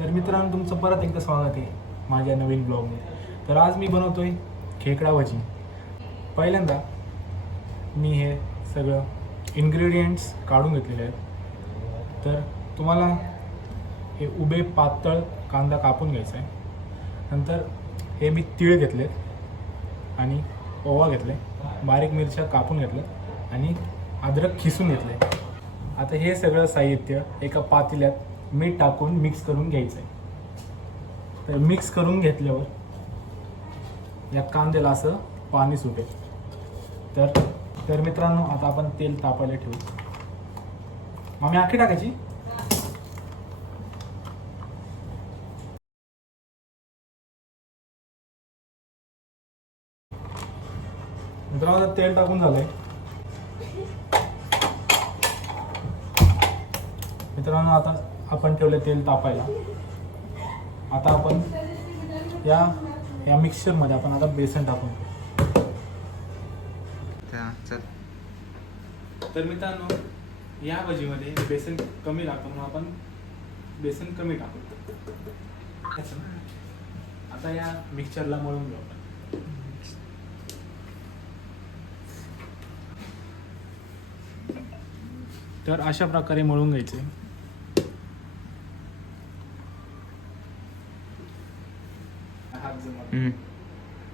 तर मित्रांनो, तुमचं परत एकदा स्वागत आहे माझ्या नवीन ब्लॉगमध्ये. तर आज मी बनवतोय खेकडा भजी. पहिल्यांदा मी हे सगळं इन्ग्रेडियंट्स काढून घेतलेले आहेत. तर तुम्हाला हे उभे पातळ कांदा कापून घ्यायचा आहे. नंतर हे मी तीळ घेतलेत आणि ओवा घेतले, बारीक मिरच्या कापून घेतल्या आणि अद्रक खिसून घेतले. आता हे सगळं साहित्य एका पातेल्यात मीठ टाकून मिक्स करून घ्यायचं आहे. तर मिक्स करून घेतल्यावर या कांद्याला असं पाणी सुटेल. तर मित्रांनो, आता आपण तेल तापायला ठेवू. मग मी आखी टाकायची. मित्रांनो, आता तेल टाकून झालंय. मित्रांनो, आता आपण ठेवले तेल तापायला. आता आपण या मिक्सचरमध्ये आपण आता बेसन टाकून घेऊ. तर मित्रांनो, या भजीमध्ये बेसन कमी लागतं म्हणून आपण बेसन कमी टाकू. आता या मिक्सचरला मळून घेऊ आपण. तर अशा प्रकारे मळून घ्यायचे.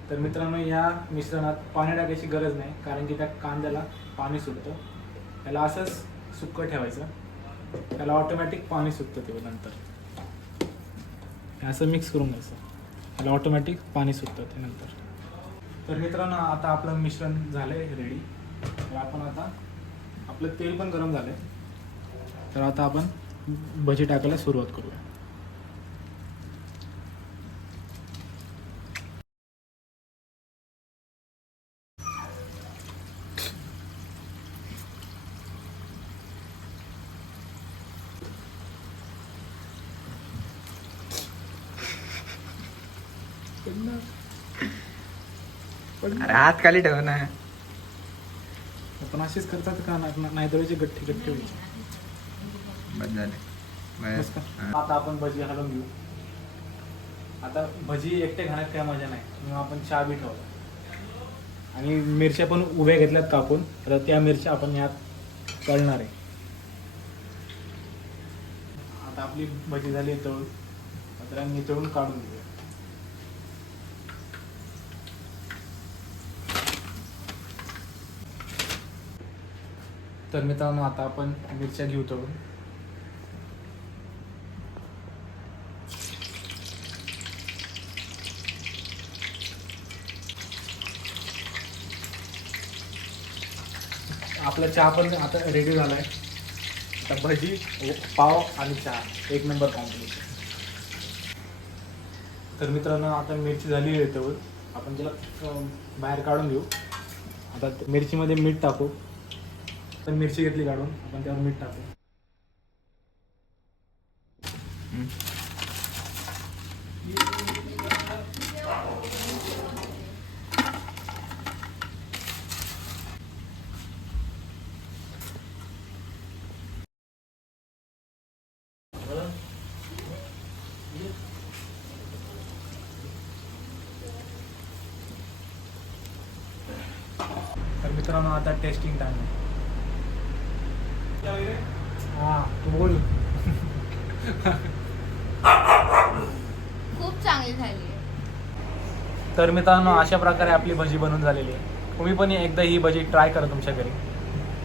तर मित्रांनो, या मिश्रणात पाणी टाकायची गरज नाही, कारण की त्या कांद्याला पाणी सुटतं. त्याला असंच सुक्क ठेवायचं. त्याला ऑटोमॅटिक पाणी सुटतं. तेव्हा नंतर असं मिक्स करून घ्यायचं. त्याला ऑटोमॅटिक पाणी सुटतं ते नंतर. तर मित्रांनो, आता आपलं मिश्रण झालंय रेडी. तर आपण आता आपलं तेल पण गरम झालंय. तर आता आपण भजी टाकायला सुरुवात करूया. अरे हात खाली ठेव ना. पण असेच करतात का? नाही तर गट्टी गट्टी व्हायची. बस झाले. बस का? आता आपण भजी हलवून घेऊ. आता भजी एकटे खाण्यात काय मजा नाही, म्हणून आपण चहा बी ठेवला आणि मिरच्या पण उभ्या घेतल्यात कापून. आता त्या मिरच्या आपण यात तळणार आहे. आता आपली भजी झाली तळून. आता मी तळून काढून घेऊया. तर मित्रांनो, आता आपण मिरच्या घेऊ तळून. आपला चहा पण आता रेडी झाला आहे. आता भजी, पाव आणि चहा एक नंबर कॉम्बिनेशन. तर मित्रांनो, आता मिरची झाली आहे तळून. आपण तिला बाहेर काढून घेऊ. आता मिरचीमध्ये मीठ टाकू. तर मिरची घेतली काढून, आपण त्यावर मीठ टाकू. तर मित्रांनो, आता टेस्टिंग टाइम आहे. हां, तू बोल. खूप चांगली झाली. तर मित्रांनो, अशा प्रकारे आपली भजी बनवून झालेली आहे. तुम्ही पण एकदा ही भजी ट्राय करा तुमच्या घरी.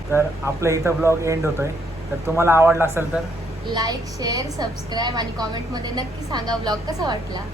तर आपल्या इथं ब्लॉग एंड होतोय. तर तुम्हाला आवडला असेल तर लाईक, शेअर, सबस्क्राईब आणि कॉमेंटमध्ये नक्की सांगा ब्लॉग कसा वाटला.